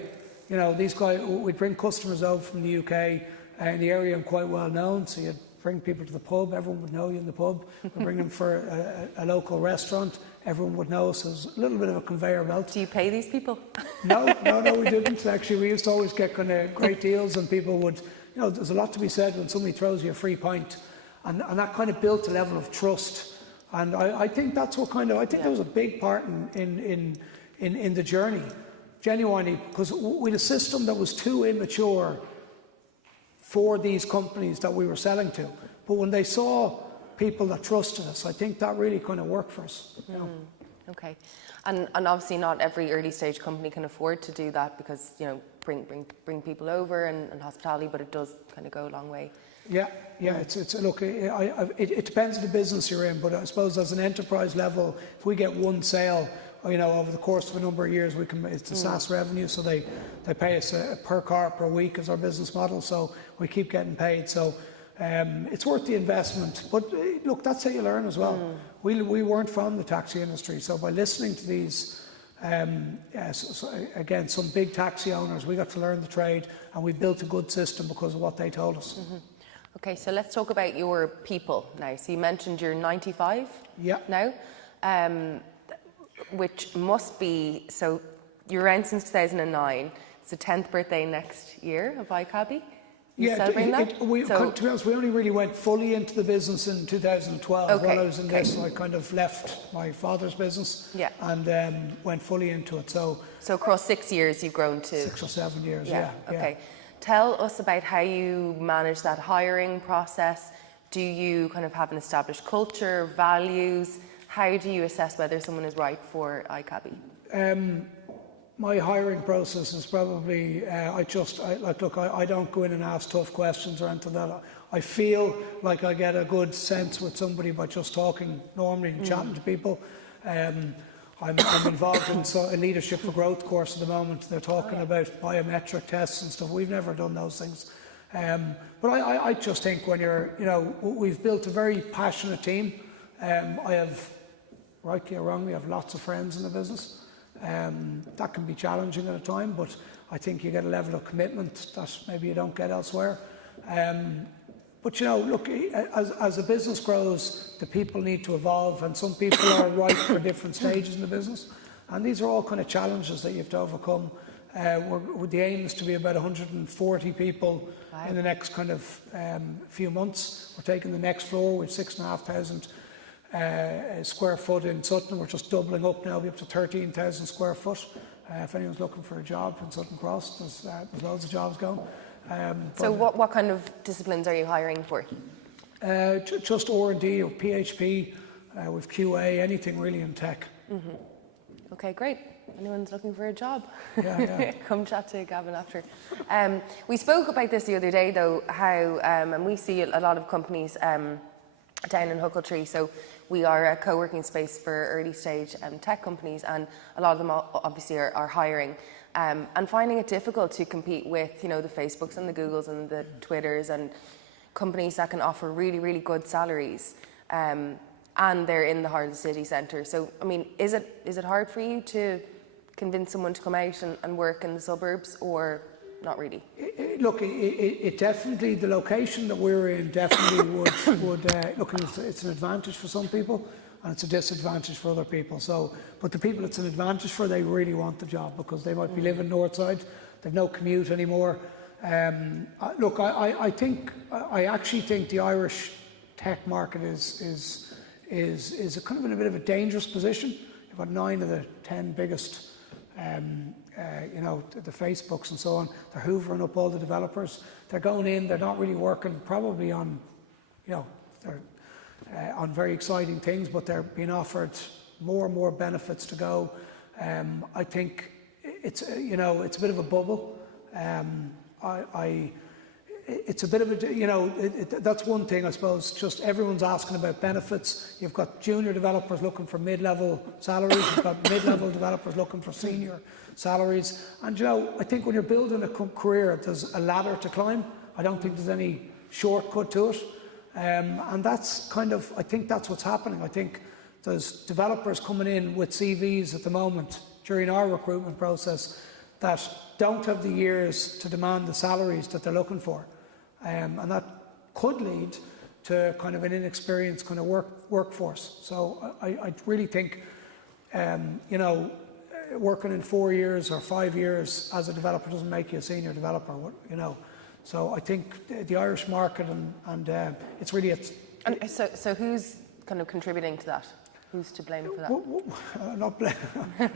you know, these guys, we'd bring customers over from the UK. In the area, I'm quite well known, so you'd bring people to the pub, everyone would know you in the pub. We'd bring them for a local restaurant, everyone would know, so it's a little bit of a conveyor belt. Do you pay these people? No, we didn't. Actually, we used to always get kind of great deals, and people would, you know, there's a lot to be said when somebody throws you a free pint, and that kind of built a level of trust. And I think that's what kind of, I think there was a big part in the journey, genuinely, because we had a system that was too immature for these companies that we were selling to. But when they saw people that trusted us, I think that really kind of worked for us. You know? Okay. And obviously not every early stage company can afford to do that because, you know, bring people over and hospitality, but it does kind of go a long way. Yeah. Look, it depends on the business you're in, but I suppose as an enterprise level, if we get one sale, you know, over the course of a number of years, it's a SaaS revenue, so they pay us per car per week as our business model, so we keep getting paid. So it's worth the investment. But look, that's how you learn as well. We weren't from the taxi industry, so by listening to these, again, some big taxi owners, we got to learn the trade, and we built a good system because of what they told us. Okay, so let's talk about your people now. So you mentioned you're 95 now, which must be, so you're around since 2009. It's the 10th birthday next year of iCabbi. You celebrating that? To be honest, we only really went fully into the business in 2012. Okay, While I was in this, I kind of left my father's business and went fully into it. So across 6 years, you've grown to 6 or 7 years. Okay. Tell us about how you manage that hiring process. Do you kind of have an established culture, values? How do you assess whether someone is right for iCabbi? My hiring process is probably, I don't go in and ask tough questions or anything like that. I feel like I get a good sense with somebody by just talking normally and chatting to people. I'm involved in a Leadership for Growth course at the moment. They're talking about biometric tests and stuff. We've never done those things. But I just think when you're, you know, we've built a very passionate team. I have, rightly or wrongly, I have lots of friends in the business. That can be challenging at a time, but I think you get a level of commitment that maybe you don't get elsewhere. But, you know, look, as the business grows, the people need to evolve, and some people are right for different stages in the business. And these are all kind of challenges that you have to overcome. The aim is to be about 140 people in the next kind of few months. We're taking the next floor with 6,500 square foot in Sutton. We're just doubling up now, we're up to 13,000 square foot. If anyone's looking for a job in Sutton Cross, there's loads of jobs going. So what kind of disciplines are you hiring for? Just R&D or PHP, with QA, anything really in tech. Okay, great. Anyone's looking for a job? Yeah. Come chat to Gavan after. We spoke about this the other day, though, how, and we see a lot of companies down in Huckletree, so we are a co-working space for early stage tech companies, and a lot of them obviously are hiring. And finding it difficult to compete with, the Facebooks and the Googles and the Twitters and companies that can offer really, really good salaries. And they're in the heart of the city centre. So, I mean, is it hard for you to convince someone to come out and work in the suburbs, or not really? Look, it definitely, the location that we're in definitely would look, it's an advantage for some people and it's a disadvantage for other people. So, but the people it's an advantage for, they really want the job because they might be living north side, they've no commute anymore. Look, I actually think the Irish tech market is kind of in a bit of a dangerous position. You've got 9 of the 10 biggest, the Facebooks and so on. They're hoovering up all the developers. They're going in. They're not really working probably on, they're on very exciting things, but they're being offered more and more benefits to go. I think it's it's a bit of a bubble. It's a bit of a, that's one thing, I suppose, just everyone's asking about benefits. You've got junior developers looking for mid-level salaries, you've got mid-level developers looking for senior salaries. And I think when you're building a career, there's a ladder to climb. I don't think there's any shortcut to it. And that's kind of, I think that's what's happening. I think there's developers coming in with CVs at the moment during our recruitment process that don't have the years to demand the salaries that they're looking for. And that could lead to kind of an inexperienced kind of workforce. So I really think, working in 4 years or 5 years as a developer doesn't make you a senior developer, So I think the Irish market and it's really... So who's kind of contributing to that? Who's to blame for that? Not blame.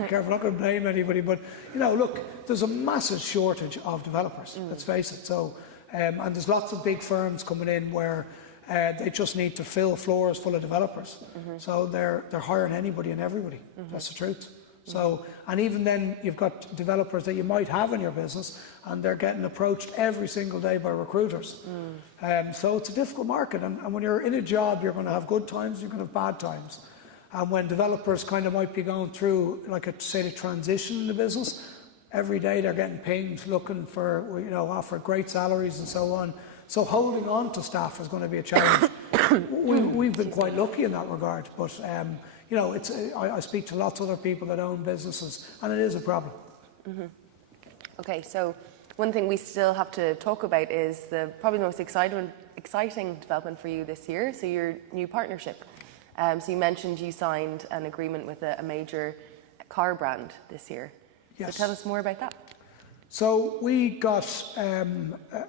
Careful, not going to blame anybody. But look, there's a massive shortage of developers. Let's face it. So, and there's lots of big firms coming in where they just need to fill floors full of developers. So they're hiring anybody and everybody. That's the truth. So, and even then, you've got developers that you might have in your business, and they're getting approached every single day by recruiters. So it's a difficult market. And when you're in a job, you're going to have good times, you're going to have bad times. And when developers kind of might be going through, like a transition in the business, every day they're getting pinged looking for, offer great salaries and so on. So holding on to staff is going to be a challenge. We've been quite lucky in that regard, but I speak to lots of other people that own businesses, and it is a problem. Okay, so one thing we still have to talk about is probably the most exciting development for you this year. So your new partnership. So you mentioned you signed an agreement with a major car brand this year. Yes. So tell us more about that. So we got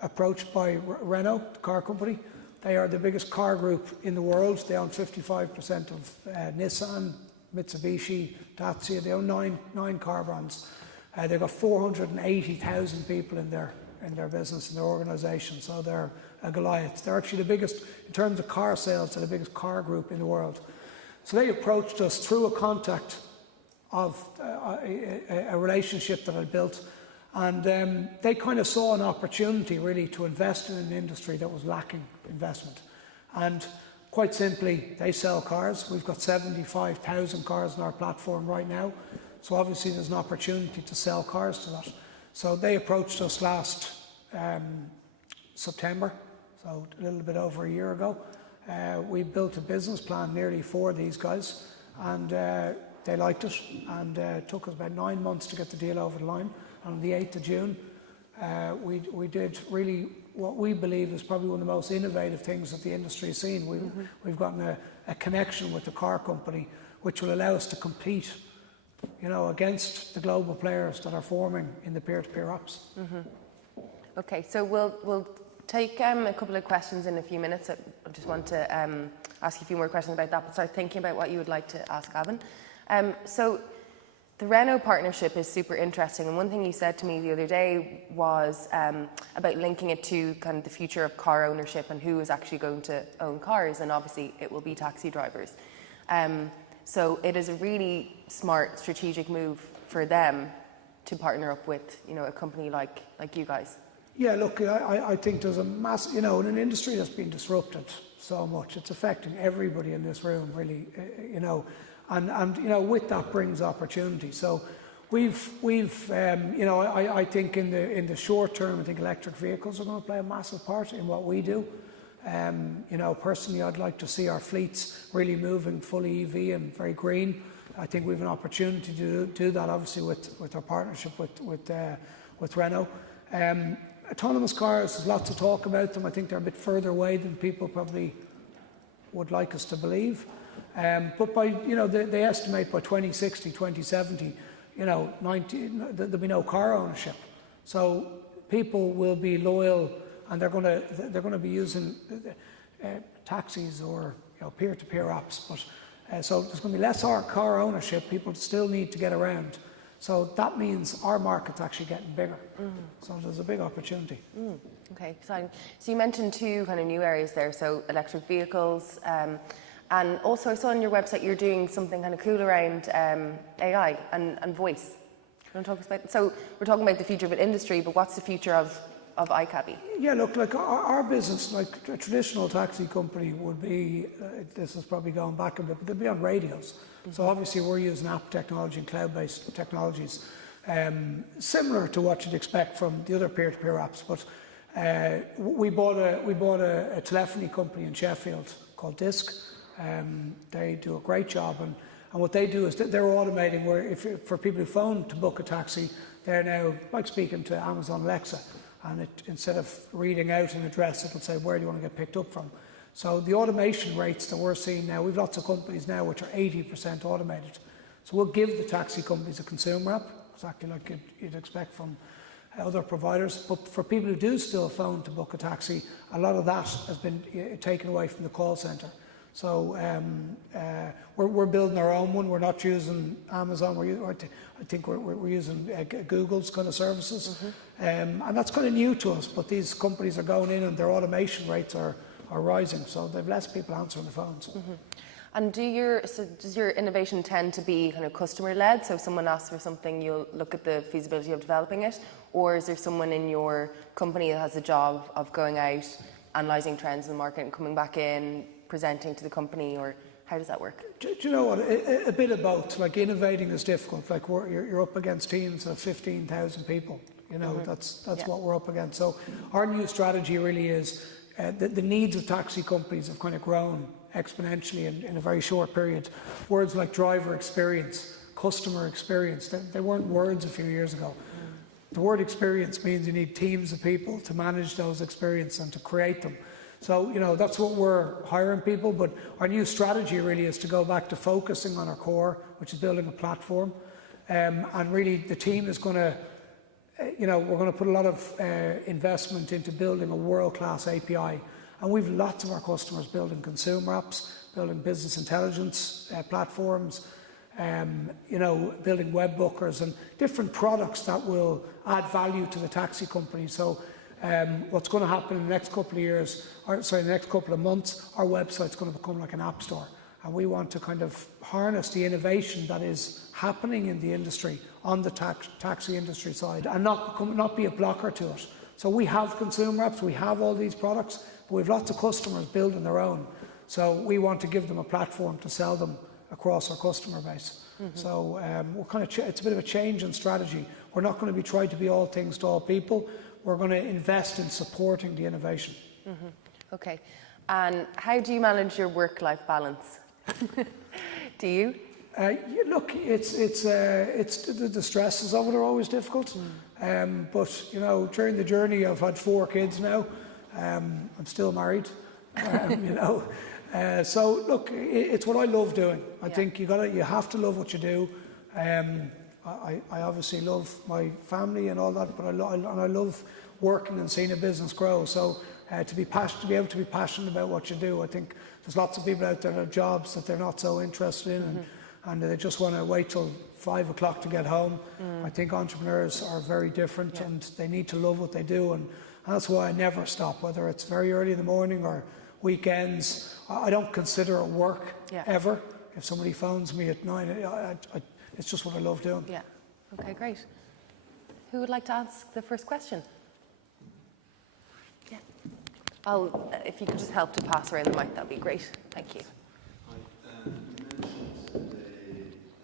approached by Renault, the car company. They are the biggest car group in the world. They own 55% of Nissan, Mitsubishi, Dacia. They own nine car brands. They've got 480,000 people in their business, in their organisation. So they're a Goliath. They're actually the biggest, in terms of car sales, they're the biggest car group in the world. So they approached us through a contact of a relationship that I built. And they kind of saw an opportunity really to invest in an industry that was lacking investment. And quite simply, they sell cars. We've got 75,000 cars on our platform right now. So obviously there's an opportunity to sell cars to that. So they approached us last September, so a little bit over a year ago. We built a business plan nearly for these guys, and they liked it, and it took us about 9 months to get the deal over the line. On the 8th of June, we did really what we believe is probably one of the most innovative things that the industry has seen. We've gotten a connection with the car company, which will allow us to compete, against the global players that are forming in the peer-to-peer apps. Okay, so we'll take a couple of questions in a few minutes. I just want to ask you a few more questions about that, but start thinking about what you would like to ask Gavan. So the Renault partnership is super interesting, and one thing you said to me the other day was about linking it to kind of the future of car ownership and who is actually going to own cars, and obviously it will be taxi drivers. So it is a really smart strategic move for them to partner up with, you know, a company like you guys. Yeah, look, I think there's a massive, you know, in an industry that's been disrupted so much, it's affecting everybody in this room, really, you know, and you know, with that brings opportunity. So we've you know, I think in the short term, I think electric vehicles are going to play a massive part in what we do. You know, personally, I'd like to see our fleets really moving fully EV and very green. I think we have an opportunity to do that, obviously, with our partnership with Renault. Autonomous cars, there's lots of talk about them. I think they're a bit further away than people probably would like us to believe. But by, you know, they estimate by 2060, 2070, you know, there'll be no car ownership. So people will be loyal, and they're going to be using taxis or, you know, peer-to-peer apps. But so there's going to be less car ownership. People still need to get around. So that means our market's actually getting bigger. So there's a big opportunity. Okay, exciting. So you mentioned two kind of new areas there, so electric vehicles, and also I saw on your website you're doing something kind of cool around AI and voice. You want to talk about? So we're talking about the future of an industry, but what's the future of iCabbi? Yeah, look, like our business, like a traditional taxi company would be, this is probably going back a bit, but they'd be on radios. So obviously we're using app technology and cloud-based technologies, similar to what you'd expect from the other peer-to-peer apps. But we bought a telephony company in Sheffield called Disc. They do a great job, and what they do is they're automating where for people who phone to book a taxi, they're now like speaking to Amazon Alexa, and instead of reading out an address, it'll say, where do you want to get picked up from? So the automation rates that we're seeing now, we've lots of companies now which are 80% automated. So we'll give the taxi companies a consumer app, exactly like you'd expect from other providers. But for people who do still phone to book a taxi, a lot of that has been taken away from the call centre. So we're building our own one. We're not using Amazon. I think we're using Google's kind of services, and that's kind of new to us. But these companies are going in, and their automation rates are rising. So they've less people answering the phones. And does your innovation tend to be kind of customer led? So if someone asks for something, you'll look at the feasibility of developing it, or is there someone in your company that has a job of going out, analysing trends in the market, and coming back in, presenting to the company, or how does that work? Do you know what? A bit of both. Like, innovating is difficult. Like, you're up against teams of 15,000 people. You know, that's what we're up against. So our new strategy really is the needs of taxi companies have kind of grown exponentially in a very short period. Words like driver experience, customer experience, they weren't words a few years ago. The word experience means you need teams of people to manage those experiences and to create them. So, you know, that's what we're hiring people, but our new strategy really is to go back to focusing on our core, which is building a platform. And really the team is going to, you know, we're going to put a lot of investment into building a world-class API. And we've lots of our customers building consumer apps, building business intelligence platforms, you know, building web bookers and different products that will add value to the taxi company. So what's going to happen in the next couple of years, the next couple of months, our website's going to become like an app store. And we want to kind of harness the innovation that is happening in the industry on the taxi industry side and not be a blocker to it. So we have consumer apps, we have all these products, but we have lots of customers building their own. So we want to give them a platform to sell them across our customer base. So we're kind of it's a bit of a change in strategy. We're not going to be trying to be all things to all people. We're going to invest in supporting the innovation. Okay. And how do you manage your work-life balance? Do you? Look, the stresses of it are always difficult. But, you know, during the journey, I've had 4 kids now. I'm still married, you know. So, look, it's what I love doing. I think you have to love what you do. I obviously love my family and all that, but I love working and seeing a business grow. So to be able to be passionate about what you do. I think there's lots of people out there that have jobs that they're not so interested in, and they just want to wait till 5 o'clock to get home. I think entrepreneurs are very different, and they need to love what they do, and that's why I never stop, whether it's very early in the morning or weekends. I don't consider it work ever. If somebody phones me at 9, it's just what I love doing. Yeah. Okay, great. Who would like to ask the first question? Yeah. If you could just help to pass around the mic, that'd be great. Thank you. Hi. You mentioned the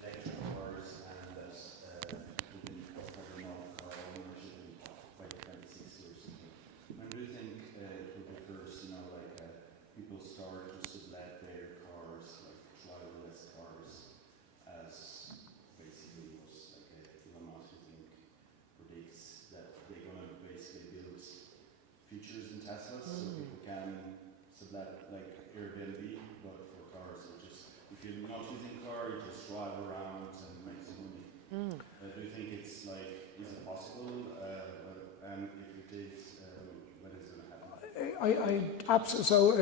electric cars and that you can cover car ownership by 2060 or something. When do you think it will be first, people start just to let their cars, like driverless cars, as basically what Elon Musk, I think, predicts that they're going to basically build features in Teslas so people can sublet like Airbnb, but for cars. So just if you're not using a car, you just drive around and make some money. Do you think it's is it possible? And if it is, when is it going to happen? So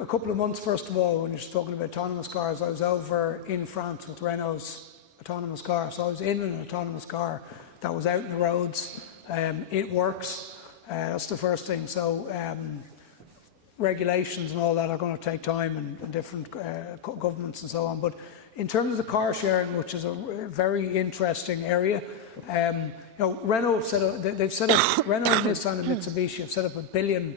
a couple of months, first of all, when you're talking about autonomous cars, I was over in France with Renault's autonomous car. So I was in an autonomous car that was out in the roads. It works. That's the first thing. So regulations and all that are going to take time, and different governments and so on. But in terms of the car sharing, which is a very interesting area, Renault have set up Renault, Nissan, and Mitsubishi have set up €1 billion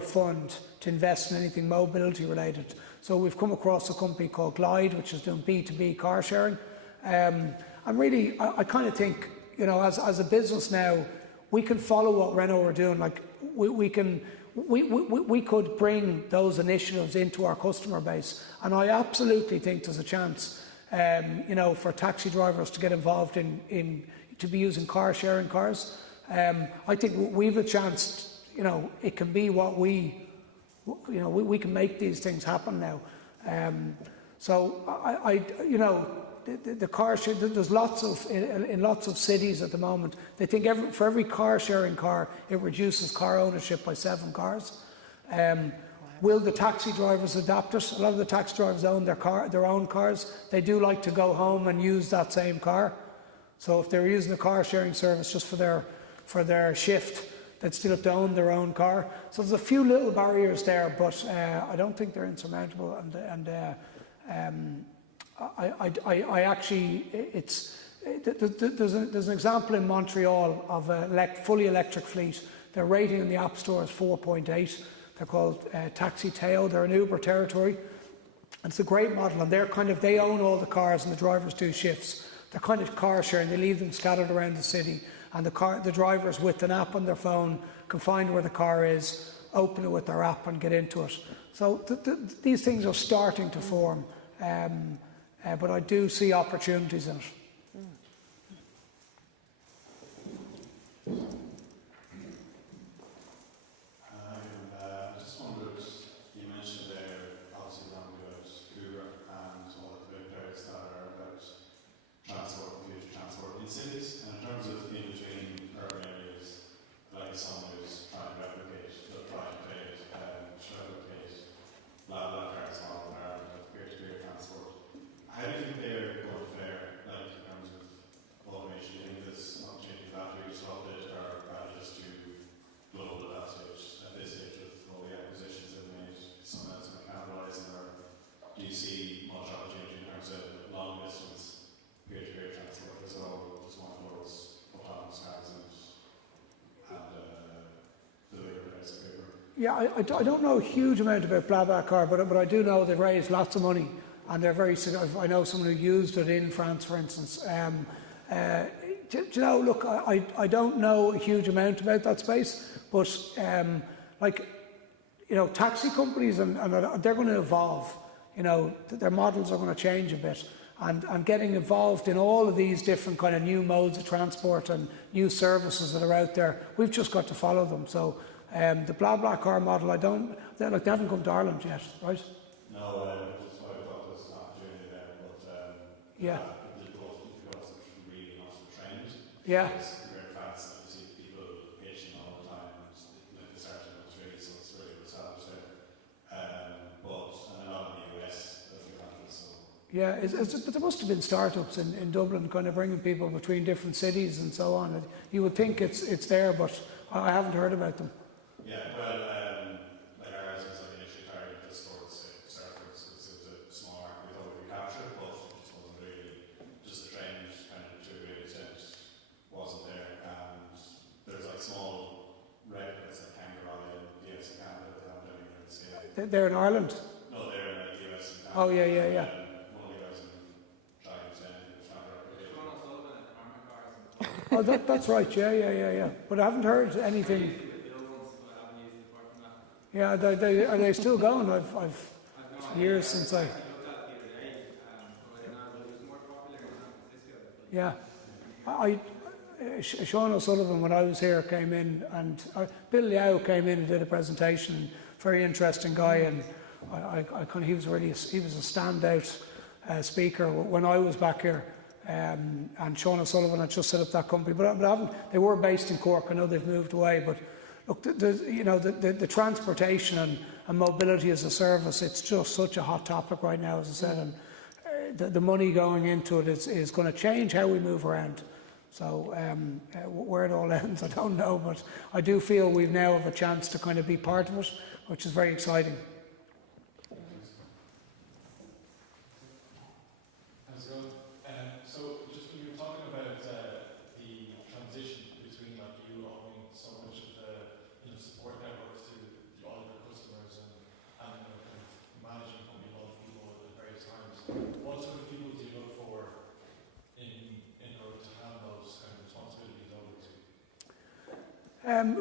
fund to invest in anything mobility related. So we've come across a company called Glide, which is doing B2B car sharing. And really, I kind of think, as a business now, we can follow what Renault are doing. Like we could bring those initiatives into our customer base, and I absolutely think there's a chance, for taxi drivers to get involved in to be using car sharing cars. I think we've a chance. It can be what we can make these things happen now. So the car share, there's in lots of cities at the moment, they think for every car sharing car, it reduces car ownership by 7 cars. Will the taxi drivers adapt it? A lot of the taxi drivers own their own cars. They do like to go home and use that same car. So if they're using a car sharing service just for their shift, they'd still have to own their own car. So there's a few little barriers there, but I don't think they're insurmountable. I actually, there's an example in Montreal of a fully electric fleet. Their rating in the App Store is 4.8. They're called Taxi Teo. They're in Uber territory. And it's a great model, and they own all the cars, and the drivers do shifts. They're kind of car sharing. They leave them scattered around the city, and the drivers with an app on their phone can find where the car is, open it with their app, and get into it. So these things are starting to form. But I do see opportunities in it. I just wondered, you mentioned there, obviously, around about Uber and all of the big players that are about transport and future transport in cities. And in terms of in between urban areas, like someone who's trying to replicate, BlaBlaCar's model in Ireland of peer-to-peer transport. How do you think they're going to fare, in terms of automation? Do you think there's an opportunity for that to be disrupted, or just to global at this stage with all the acquisitions that have made, someone else going to capitalise, or do you see much opportunity in terms of long distance peer-to-peer transport as well, just one of those autonomous cars and the bigger players of paper? Yeah, I don't know a huge amount about BlaBlaCar, but I do know they've raised lots of money, and they're very. I know someone who used it in France, for instance. Look, I don't know a huge amount about that space, but taxi companies and they're going to evolve. Their models are going to change a bit, and getting involved in all of these different kind of new modes of transport and new services that are out there, we've just got to follow them. So. The BlaBlaCar model, they haven't come to Ireland yet, right? No, just I thought there was an opportunity there, but yeah. It wasn't really not trained. Yeah. It's very fast, and you see people pitching all the time, and they started Yeah, but there must have been startups in Dublin kind of bringing people between different cities and so on. You would think it's there, but I haven't heard about them. Yeah, well, like ours was like initially targeted to sports surfers, because it was a small market we thought we could capture, but it just wasn't really, just the trend kind of to a great extent wasn't there. And there's like small replicas like Kangaroo in the US and Canada that haven't done anything in the scale. They're in Ireland? No, they're in like the US and Canada. Oh, yeah. Oh, that's right. Yeah. But I haven't heard anything. Yeah, are they still going? I've years since I. Yeah, Sean O'Sullivan, when I was here, came in, and Bill Liao came in and did a presentation. Very interesting guy, and he was a standout speaker when I was back here. And Sean O'Sullivan had just set up that company, but they were based in Cork. I know they've moved away, but look, the transportation and mobility as a service, it's just such a hot topic right now, as I said, and the money going into it is going to change how we move around. So where it all ends, I don't know, but I do feel we now have a chance to kind of be part of it, which is very exciting.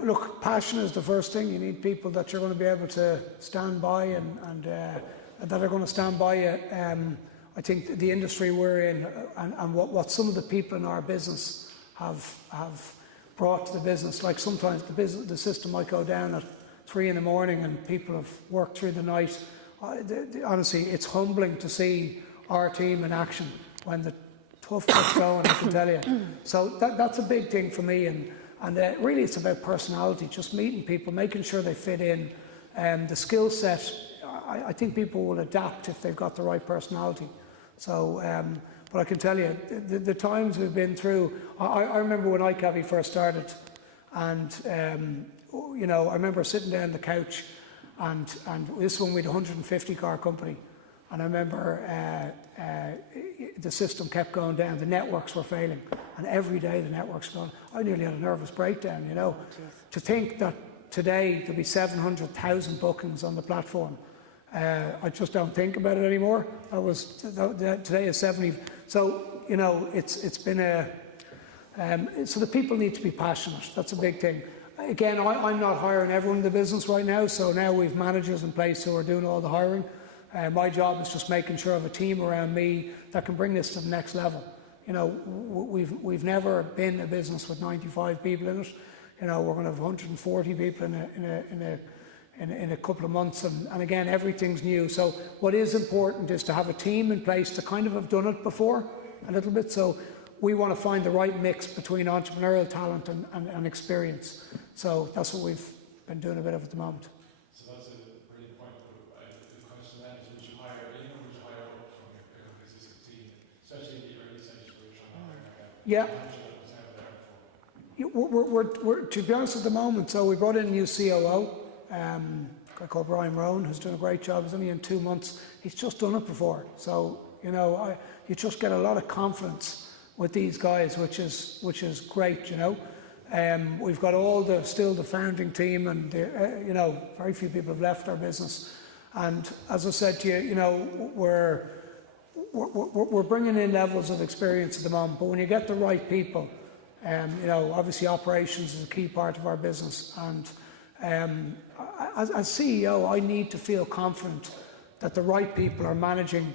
Look, passion is the first thing. You need people that you're going to be able to stand by and that are going to stand by you. I think the industry we're in and what some of the people in our business have brought to the business, like sometimes the system might go down at 3 in the morning and people have worked through the night. Honestly, it's humbling to see our team in action when the tough gets going, I can tell you. So that's a big thing for me. And really it's about personality, just meeting people, making sure they fit in. The skill set, I think people will adapt if they've got the right personality. So, but I can tell you, the times we've been through, I remember when iCabbi first started, and I remember sitting down on the couch, and this one we had a 150 car company, and I remember the system kept going down, the networks were failing, and every day the networks going. I nearly had a nervous breakdown, to think that today there'll be 700,000 bookings on the platform. I just don't think about it anymore. Today is 70. So it's been so the people need to be passionate. That's a big thing. Again, I'm not hiring everyone in the business right now. So now we've managers in place who are doing all the hiring. My job is just making sure I have a team around me that can bring this to the next level. We've never been a business with 95 people in it. We're going to have 140 people in a couple of months, and again, everything's new. So what is important is to have a team in place to kind of have done it before a little bit. So we want to find the right mix between entrepreneurial talent and experience. So that's what we've been doing a bit of at the moment. So that's a brilliant point. The question then is, would you hire up from your existing team, especially in the early stages where you're trying to hire? Yeah. We're to be honest at the moment, so we brought in a new COO, a guy called Brian Rowan, who's doing a great job. He's only in 2 months. He's just done it before. So, you just get a lot of confidence with these guys, which is great, We've got still the founding team, and very few people have left our business. And as I said to you, we're bringing in levels of experience at the moment. But when you get the right people, obviously operations is a key part of our business. And as CEO, I need to feel confident that the right people are managing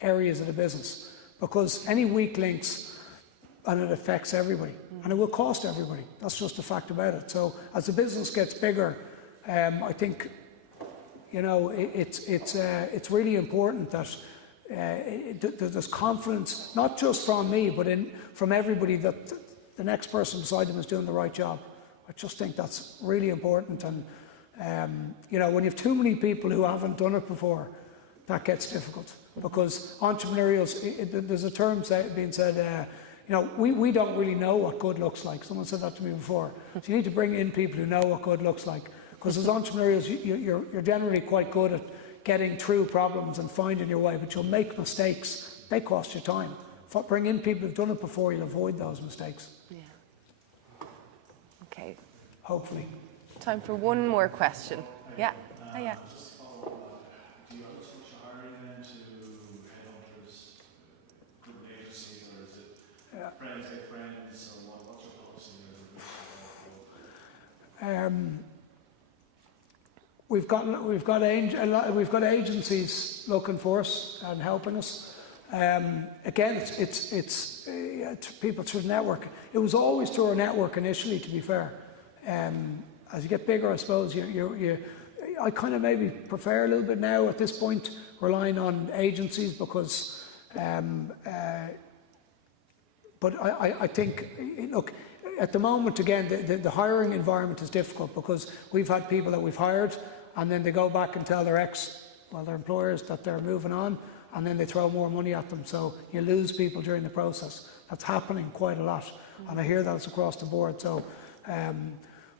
areas of the business, because any weak links, and it affects everybody, and it will cost everybody. That's just a fact about it. So as the business gets bigger, I think it's really important that there's confidence, not just from me, but from everybody, that the next person beside them is doing the right job. I just think that's really important. And when you have too many people who haven't done it before, that gets difficult. because there's a term being said, we don't really know what good looks like. Someone said that to me before. So you need to bring in people who know what good looks like, because as entrepreneurs, you're generally quite good at getting through problems and finding your way, but you'll make mistakes. They cost you time. Bring in people who've done it before, you'll avoid those mistakes. Yeah. Okay. Hopefully. Time for one more question. Yeah. Yeah. Just to follow up on that, do you outsource your hiring then to headhunters, recruitment agencies, or is it friends get friends, or what's your policy? We've got agencies looking for us and helping us. Again, it's people through the network. It was always through our network initially, to be fair. As you get bigger, I suppose I kind of maybe prefer a little bit now at this point relying on agencies, because but I think, look, at the moment, again, the hiring environment is difficult, because we've had people that we've hired and then they go back and tell their employers that they're moving on, and then they throw more money at them. So you lose people during the process. That's happening quite a lot, and I hear that's across the board. So,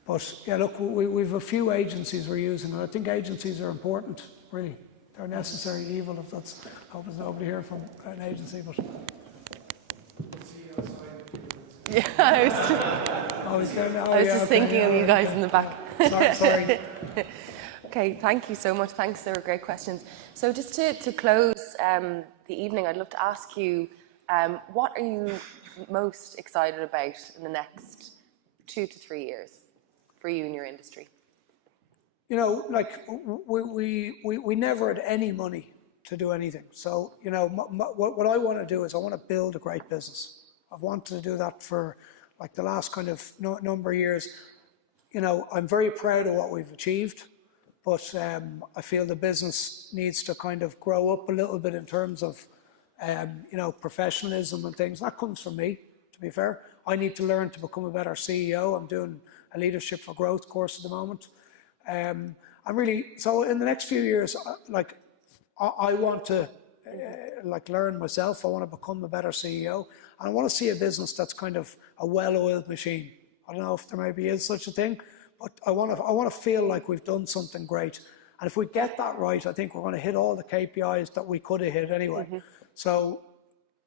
but yeah, look, we've a few agencies we're using, and I think agencies are important, really. They're a necessary evil. If that's, I hope there's nobody here from an agency, but. Yeah, I was just thinking of you guys in the back. Sorry. Okay, thank you so much. Thanks, they were great questions. So just to close the evening, I'd love to ask you, what are you most excited about in the next 2 to 3 years for you and your industry? Like we never had any money to do anything. So, what I want to do is I want to build a great business. I've wanted to do that for like the last kind of number of years. I'm very proud of what we've achieved, but I feel the business needs to kind of grow up a little bit in terms of, professionalism and things. That comes from me, to be fair. I need to learn to become a better CEO. I'm doing a Leadership for Growth course at the moment. So in the next few years, I want to learn myself. I want to become a better CEO. And I want to see a business that's kind of a well-oiled machine. I don't know if there maybe is such a thing, but I want to feel like we've done something great. And if we get that right, I think we're going to hit all the KPIs that we could have hit anyway. Mm-hmm. So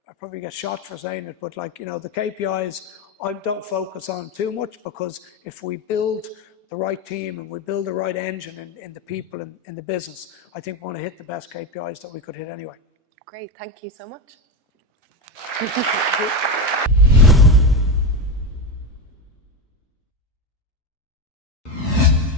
I probably get shot for saying it, but the KPIs I don't focus on too much, because if we build the right team and we build the right engine in the people in the business, I think we're going to hit the best KPIs that we could hit anyway. Great, thank you so much.